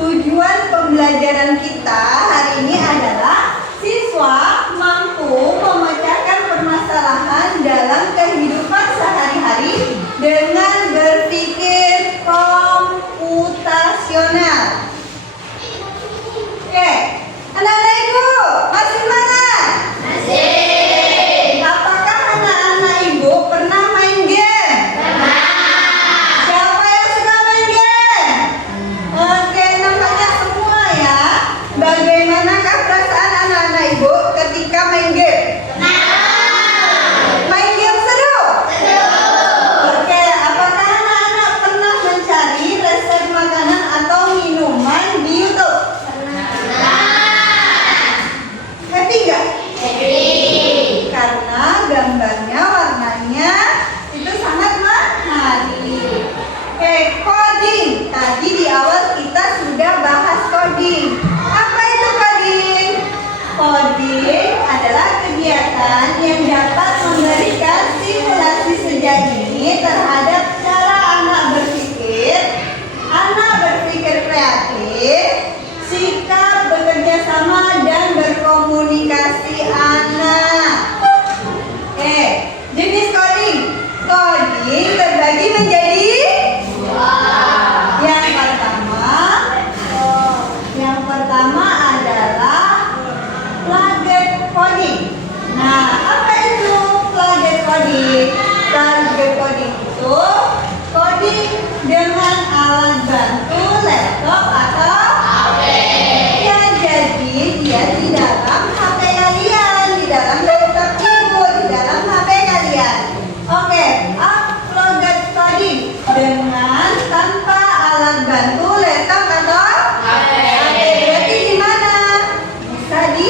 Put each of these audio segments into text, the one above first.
Tujuan pembelajaran kita hari ini adalah siswa mampu memecahkan permasalahan dalam kehidupan sehari-hari dengan berpikir komputasional. Oke, anak-anak ibu masih semangat? Masih. Apakah anak-anak ibu pernah main game? Pernah. Siapa yang suka main game? Oke, nampaknya semua ya. Bagaimanakah perasaan anak-anak ibu ketika main game? Main game seru? Seru. Oke, apakah anak-anak pernah mencari resep makanan atau minuman di YouTube? Happy nggak? Happy. Karena gambarnya, warnanya itu sangat menarik. Oke, coding. Tadi di awal kita sudah bahas coding. Apa itu coding? Coding adalah kegiatan yang dapat memberikan stimulasi sejati terhadap cara anak berpikir kreatif, sikap bekerja sama dan berkomunikasi anak. Oke, jenis coding. Coding terbagi menjadi yang pertama adalah plugin coding. Nah, apa itu plugin coding? Plugin coding itu upload study dengan tanpa alat bantu laptop atau HP. Berarti di mana? Bisa di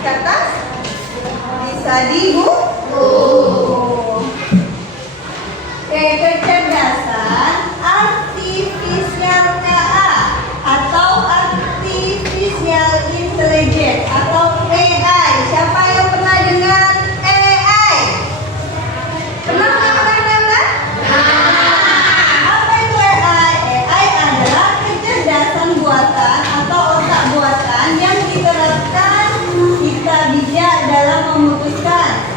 kertas, bisa di buku. Oke, kecerdasan artifisial KA atau artificial intelligence atau AI. Siapa yang pernah dengar AI? Pernah dengar? Apa itu AI? AI adalah kecerdasan buatan atau otak buatan yang diterapkan kita bijak dalam memutuskan.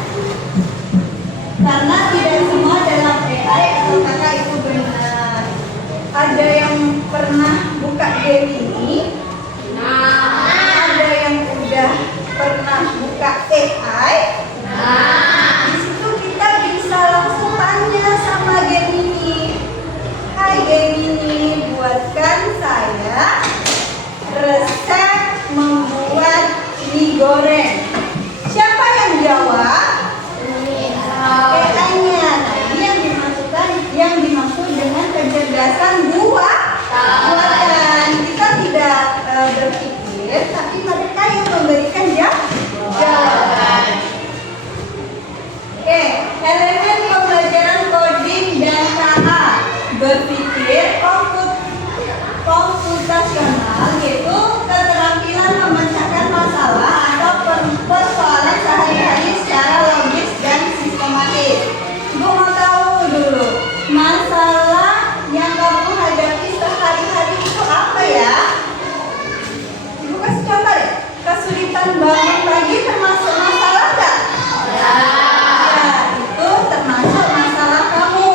Karena tidak semua dalam AI atau kakak itu benar. Ada yang pernah buka Gemini? Ada yang udah pernah buka AI? Di situ kita bisa langsung tanya sama Gemini. Hai Gemini, buatkan saya resep membuat mie goreng. Siapa yang jawab? AI-nya. Nah, ini yang dimaksud dengan kecerdasan buatan. Kita tidak berpikir, tapi mereka yang memberikan jawaban. Oke, elemen pembelajaran coding dan KA. Berpikir komputasional yaitu keterampilan memecahkan masalah atau persoalan sehari-hari secara logis dan sistematis. Ibu mau tahu dulu, masalah yang kamu hadapi sehari-hari itu apa ya? Ibu kasih contoh deh. Kesulitan bangun pagi termasuk masalah nggak? Ya, itu termasuk masalah kamu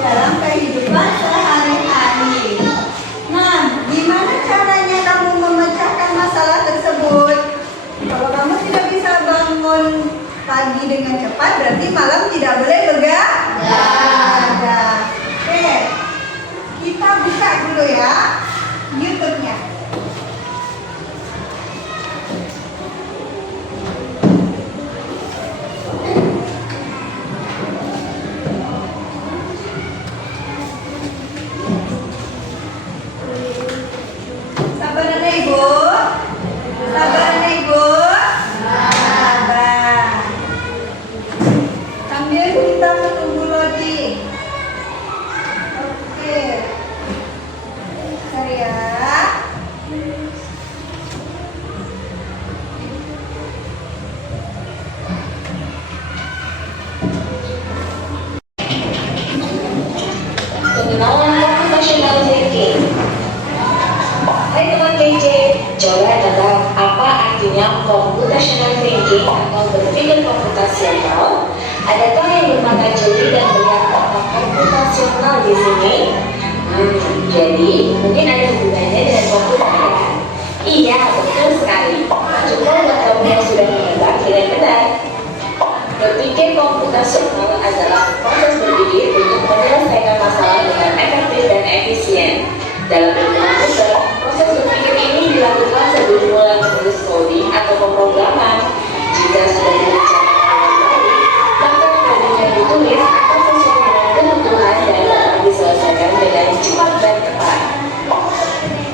dalam kehidupan sehari-hari. Nah, gimana caranya kamu memecahkan masalah tersebut? Kalau kamu tidak bisa bangun pagi dengan cepat, berarti malam tidak boleh begadang. Oke, kita buka dulu ya YouTube-nya. Sabaran Ibu. Sabaran Ibu. Sabar. Sambil kita menunggu loading. Oke. Bentar ya. Pengenalan computational thinking. Hai teman KJ, coba tebak apa artinya computational thinking atau berpikir komputasional? Adakah yang bermata jeli dan melihat kata komputasional di sini? Jadi mungkin ada hubungannya dengan komputer ya? Iya, betul sekali. Coba buat kamu yang sudah menebak dengan benar. Berpikir komputasional adalah proses berpikir untuk menyelesaikan masalah dengan efektif dan efisien. Dalam ilmu komputer, proses berpikir ini dilakukan sebelum mulai menulis coding atau pemrograman. Jika sudah direncanakan dengan baik, maka coding yang ditulis akan sesuai dengan kebutuhan dan dapat diselesaikan dengan cepat dan tepat.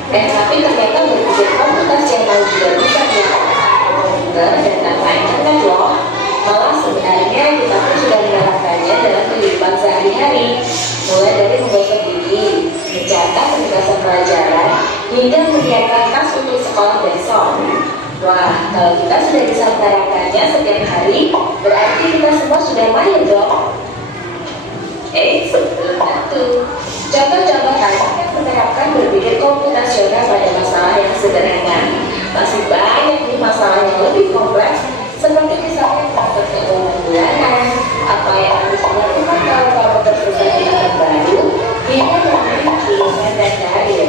Tapi ternyata berpikir komputasional juga bisa dilakukan komputer dan tanpa internet loh. Malah sebenarnya kita pun sudah menerapkannya dalam kehidupan sehari-hari, mulai dari menggosok gigi, mencatat penugasan pelajaran, hingga menyiapkan tas untuk sekolah besok. Wah, kalau kita sudah bisa menerapkannya setiap hari, berarti kita semua sudah mahir dong. Belum tentu. Contoh-contoh kalian yang menerapkan berpikir komputasional pada masalah yang sederhana. Masih banyak nih masalah yang lebih kompleks, seperti misalnya transfer keuangan bulanan, apa yang harus dilakukan kalau kamu terserah di tempat baru, hingga memilih pilihan dan karir.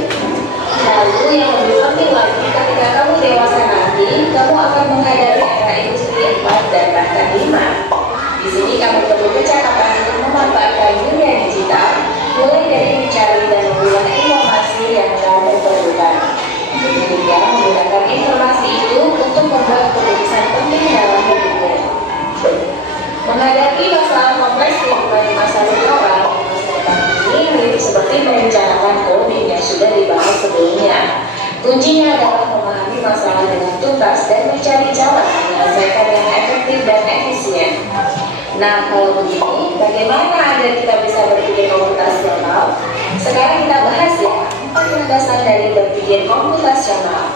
Lalu yang lebih penting lagi, ketika kamu dewasa nanti, kamu akan menghadapi era industri 4 dan bahkan 5. Di sini kamu perlu kecakapan untuk memanfaatkan dunia digital, mulai dari mencari dan membuat informasi yang kamu perlukan. Sehingga bagaimana agar kita bisa berpikir komputasional? Sekarang kita bahas ya, penjelasan dari berpikir komputasional.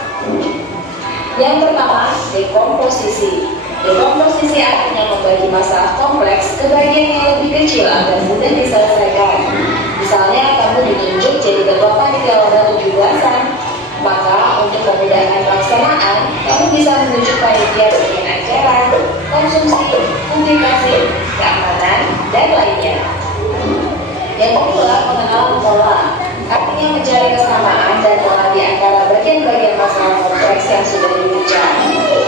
Yang pertama, dekomposisi. Dekomposisi artinya membagi masalah kompleks ke bagian yang lebih kecil agar mudah diselesaikan. Misalnya, kamu ditunjuk jadi ketua panitia lomba 17-an. Maka, untuk memudahkan pelaksanaan, kamu bisa menunjuk panitia bagian acara, konsumsi, publikasi, keamanan, dan lainnya. Yang kedua, pengenalan pola. Artinya mencari kesamaan dan pola di antara bagian-bagian masalah kompleks yang sudah dipecah.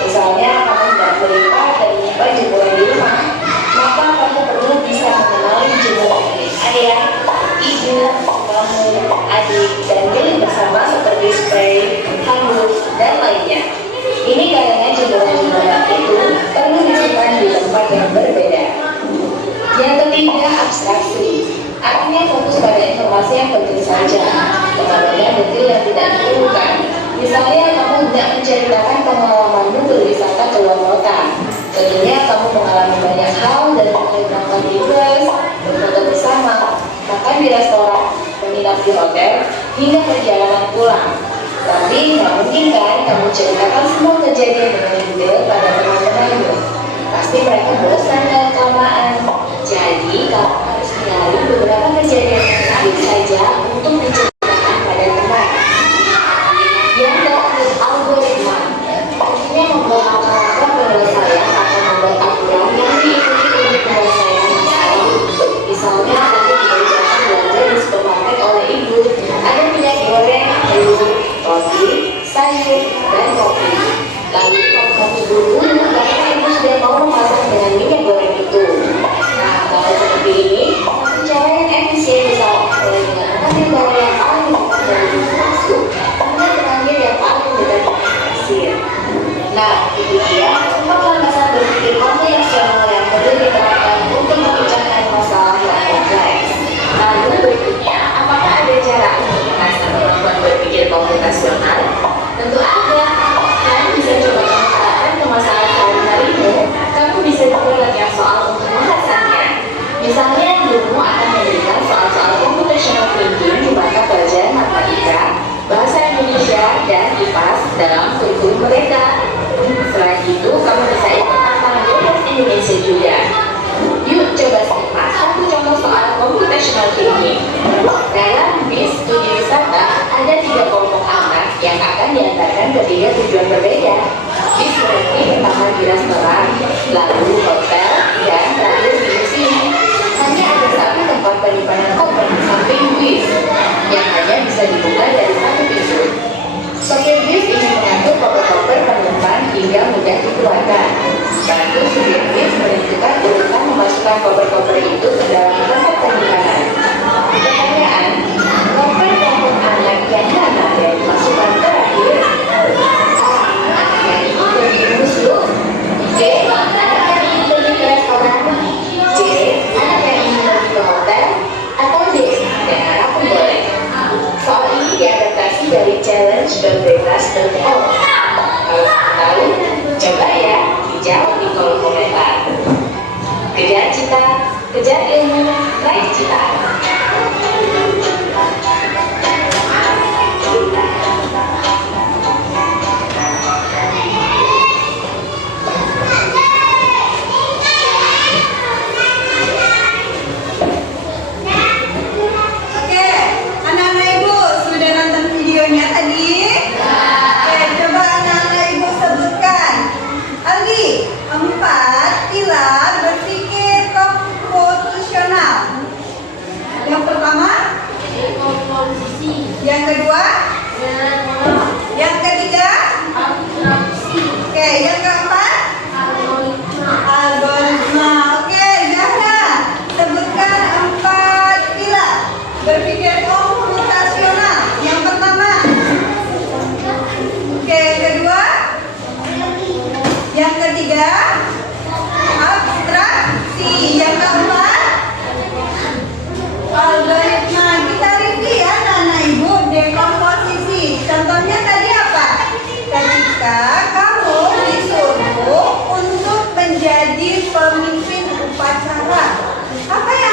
Misalnya, kamu tidak melipat dan menyimpan jemuran di rumah, maka kamu perlu bisa mengenali jemuran milik ayah, ibu, kamu, adik, dan milik bersama seperti spray, handuk, dan lainnya. Ini karena jemuran-jemuran itu perlu disimpan di tempat yang berbeda. Yang ketiga, abstraksi. Artinya fokus pada informasi yang penting saja, mengabaikan detail yang tidak diperlukan. Misalnya, kamu tidak menceritakan pengalamanmu berwisata ke luar kota. Tentunya kamu mengalami banyak hal dari mulai berangkat di bus, berfoto bersama, makan di restoran, menginap di hotel, hingga perjalanan pulang. Tapi nggak mungkin kan kamu ceritakan semua kejadian dengan detail pada teman-temanmu. Pasti mereka bosan dan kelamaan. Jadi kamu harus mencari beberapa kejadian yang menarik saja untuk diceritakan pada teman. Yang terakhir, algoritma. Artinya membuat algoritma penyelesaian atau membuat aturan yang diikuti untuk penyelesaian masalah. Misalnya, kamu dikerjakan belanja di supermarket oleh ibu, ada minyak goreng, telur, roti, sayur, dan kopi. Lalu kamu buru-buru karena ibu sudah mau memasak dengan minyak goreng itu. Nah, kalau seperti ini, satu cara yang efisien bisa mulai dengan mengambil barang yang paling dekat dari pintu masuk, hingga terakhir yang paling dekat dengan kasir. Nah, itu dia empat landasan berpikir komputasional yang perlu diterapkan untuk memecahkan masalah yang kompleks. Lalu berikutnya, apakah ada cara untuk mengasah kemampuan berpikir komputasional? Tentu ada. Kamu bisa coba menerapkan ke masalah sehari-harimu. Kamu bisa juga latihan soal untuk mengasahnya. Misalnya, gurumu akan memberikan soal-soal computational thinking di mata pelajaran matematika, bahasa Indonesia, dan IPAS dalam kurikulum mereka. Selain itu, kamu bisa ikut tantangan bebas Indonesia juga. Yuk coba simak satu contoh soal computational thinking. Dalam bis studi wisata, ada 3 kelompok anak yang akan diantarkan ke 3 tujuan berbeda. Bis berhenti pertama di restoran, lalu hotel, dan terakhir di museum. Hanya ada satu tempat penyimpanan koper di samping bis yang hanya bisa dibuka dari satu pintu. Sopir bis ingin mengatur koper-koper penumpang hingga mudah dikeluarkan. Bantu supir bis menentukan urutan memasukkan koper-koper itu ke dalam tempat penyimpanan. Pertanyaan, koper kelompok anak yang mana yang dimasukkan terakhir? A. Anak yang ingin pergi ke museum. B. Anak yang ingin pergi ke restoran. C. Anak yang ingin pergi ke hotel. Atau D. Yang mana pun boleh. Soal ini diadaptasi dari challenge.bebas.com. Kalau tahu, coba ya dijawab di kolom komentar. Kejar cita, kejar ilmu, raih cita. Oke, anak-anak ibu sudah nonton videonya tadi? Oke, coba anak-anak ibu sebutkan. Aldi, 4 pilar berpikir komputasional. Yang pertama, yang kedua, yang ketiga, oke, yang keempat, algoritma. Oke, Zahra, sebutkan 4 pilar berpikir komputasional. Yang pertama, oke, yang kedua, yang ketiga, abstraksi. Yang keempat, algoritma. Kita review ya anak-anak ibu, dekomposisi. Contohnya tadi apa? Ketika kamu disuruh untuk menjadi pemimpin upacara, apa yang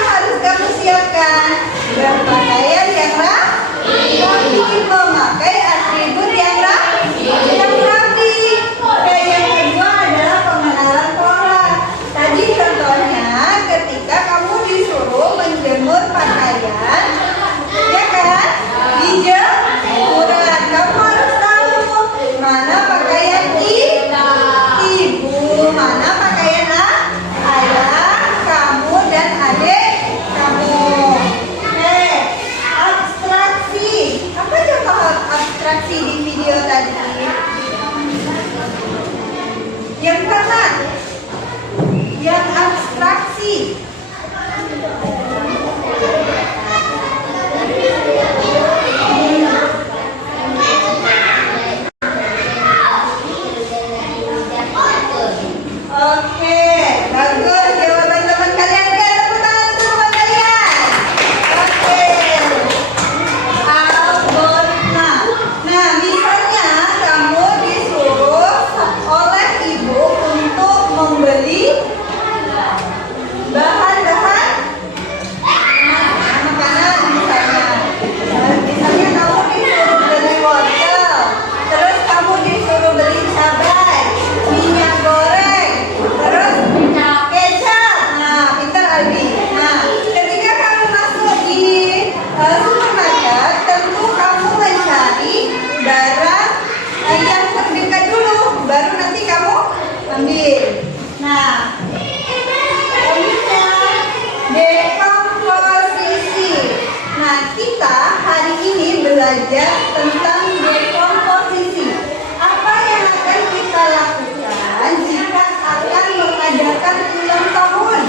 belajar tentang dekomposisi. Apa yang akan kita lakukan jika akan mengadakan ulang tahun?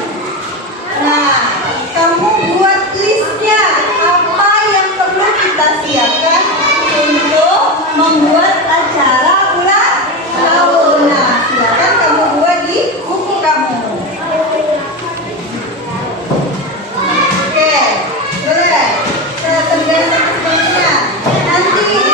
Nah, kamu buat listnya. Apa yang perlu kita siapkan untuk membuat acara ulang tahun? Nah, silakan kamu buat di buku kamu. Oke, boleh. Saya terbiasa sepertinya. Nanti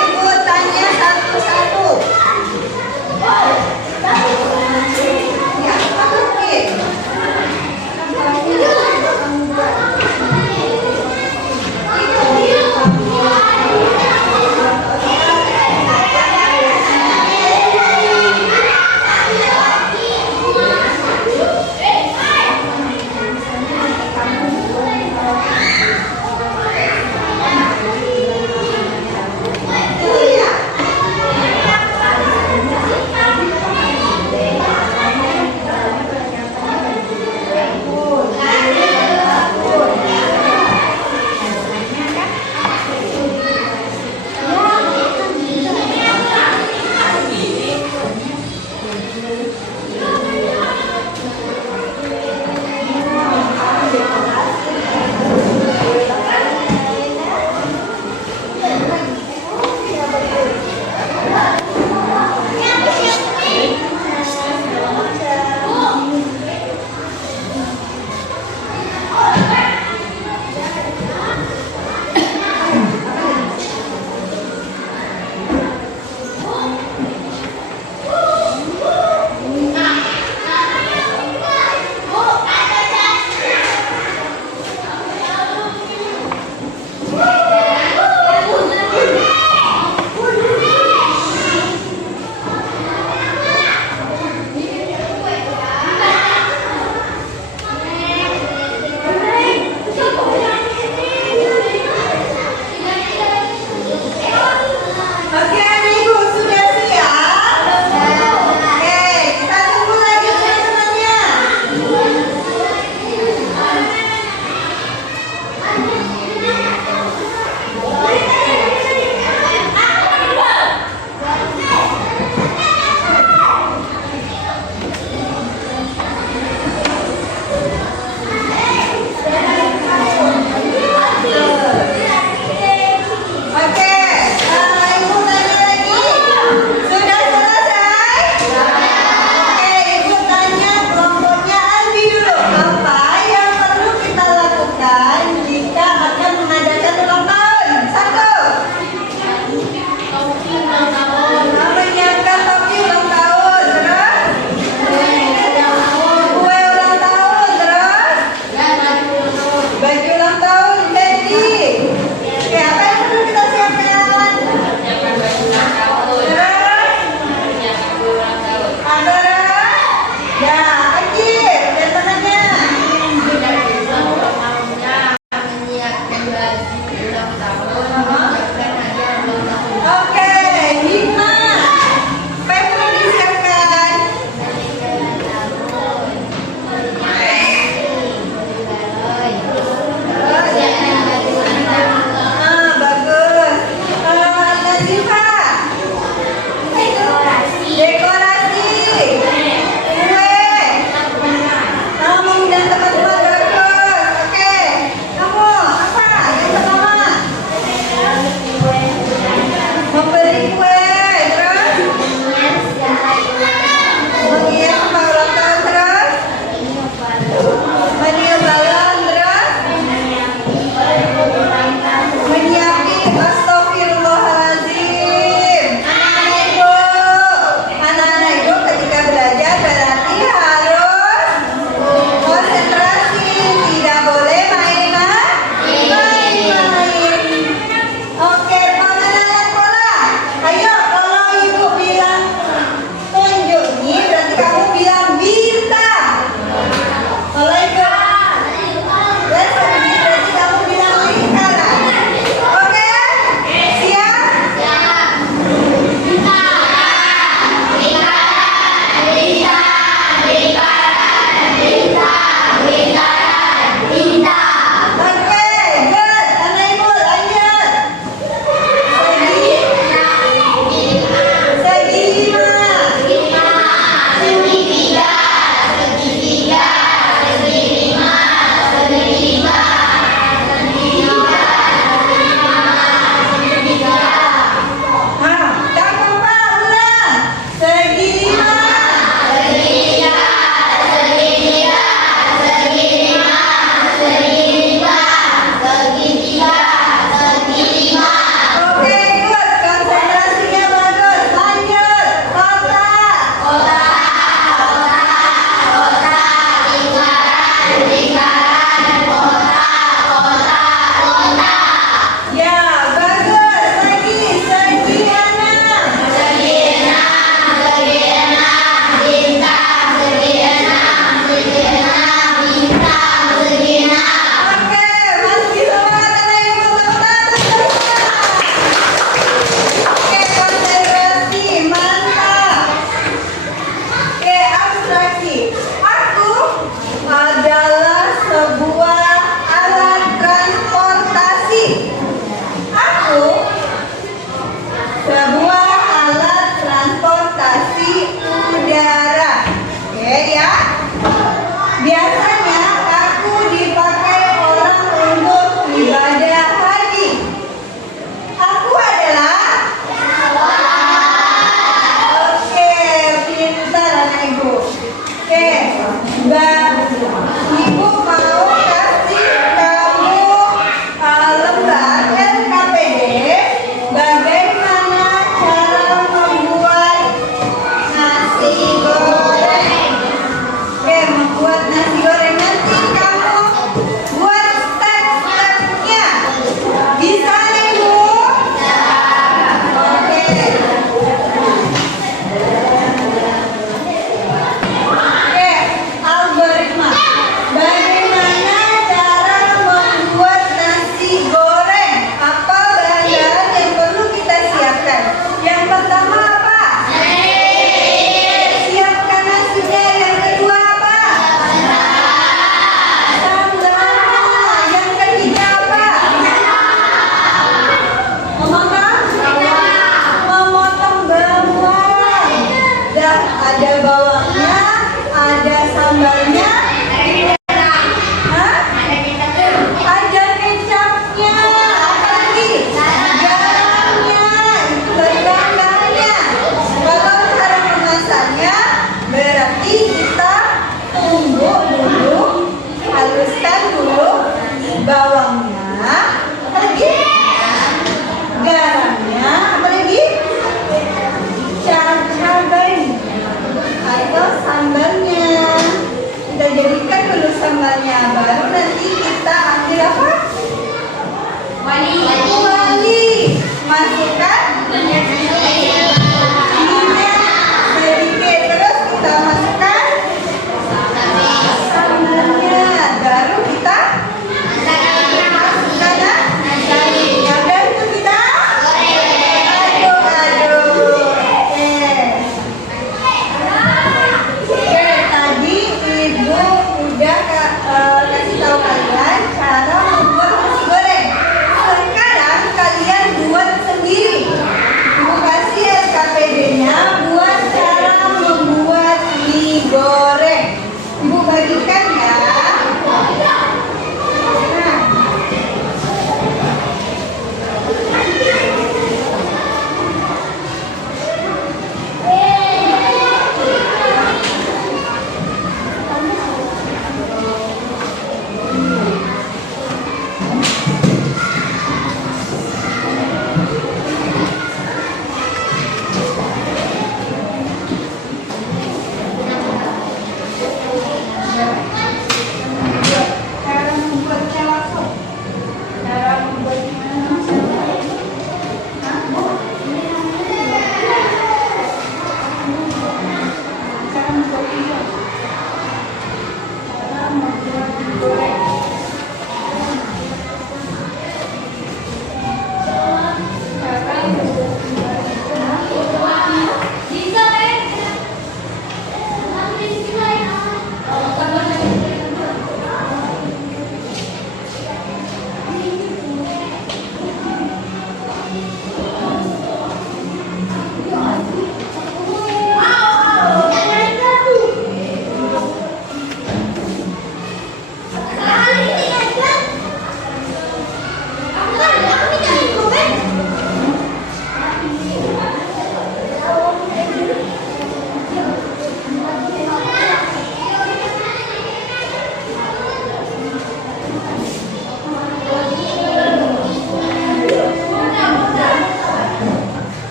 bawangnya, apa lagi? Garamnya, apa lagi? Cabainya atau sambalnya. Kita jadikan dulu sambalnya, baru nanti kita ambil apa? Wali. Masukkan minyak sedikit, terus kita masukkan sambalnya, baru kita masukkan nasinya, baru kita aduk. Oke, tadi ibu udah kasih tahu kalian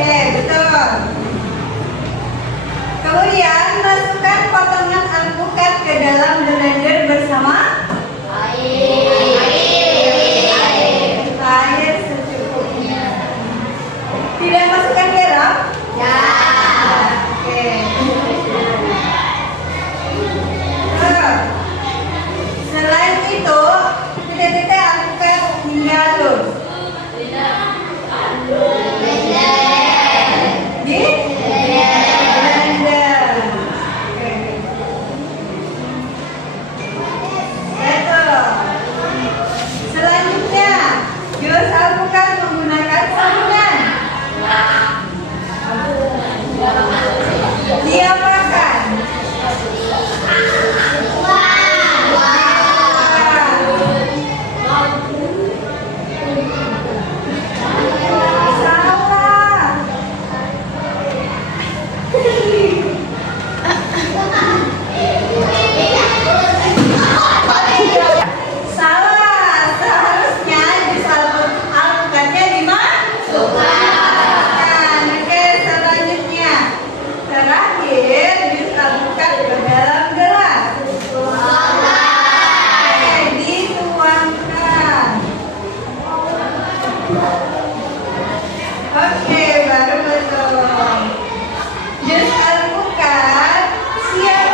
Oke, betul. Kemudian masukkan potongan alpukat ke dalam blender bersama air secukupnya. Tidak masukkan garam? Ya. Oke. Selain itu, titik-titik alpukat hingga halus. Di blender. Oke. Betul. Selanjutnya, jus alpukat menggunakan santan. Diapakan? Salah. Salah. Seharusnya jus alpukatnya dimasukkan. Oke, selanjutnya. Terakhir, jus alpukat ke dalam gelas. Oke, dituangkan. Oke, baru betul. Jus alpukat siap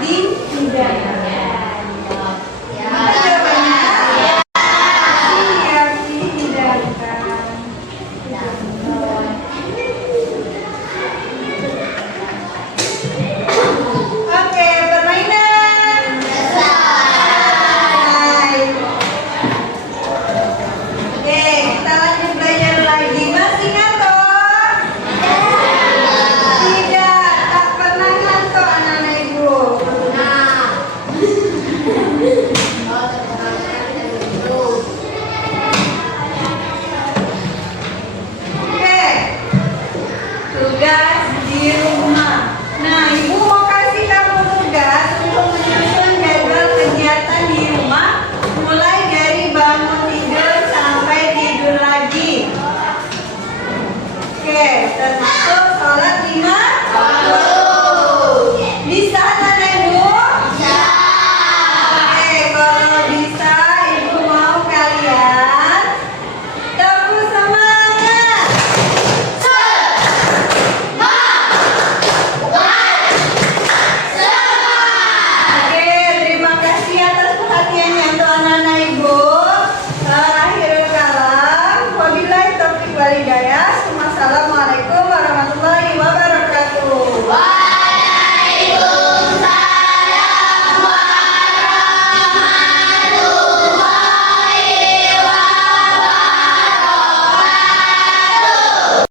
dihidangkan. Apa jawabannya? Siap dihidangkan. Oke, permainan selesai. Oke, kita lanjut belajar lagi. Masih ngantuk? Tidak, tak pernah ngantuk anak-anak ibu. Oke, tugas di rumah. Nah, ibu mau kasih kamu tugas untuk menyusun jadwal kegiatan di rumah, mulai dari bangun tidur sampai tidur lagi. Oke, termasuk sholat 5 waktu. Bisa anak ibu? Bisa. Oke, kalau bisa ibu mau kalian tepuk semangat. Oke, terima kasih atas perhatiannya untuk anak-anak ibu. Akhirul kalam, wabillahi taufiq wal hidayah. Wassalamualaikum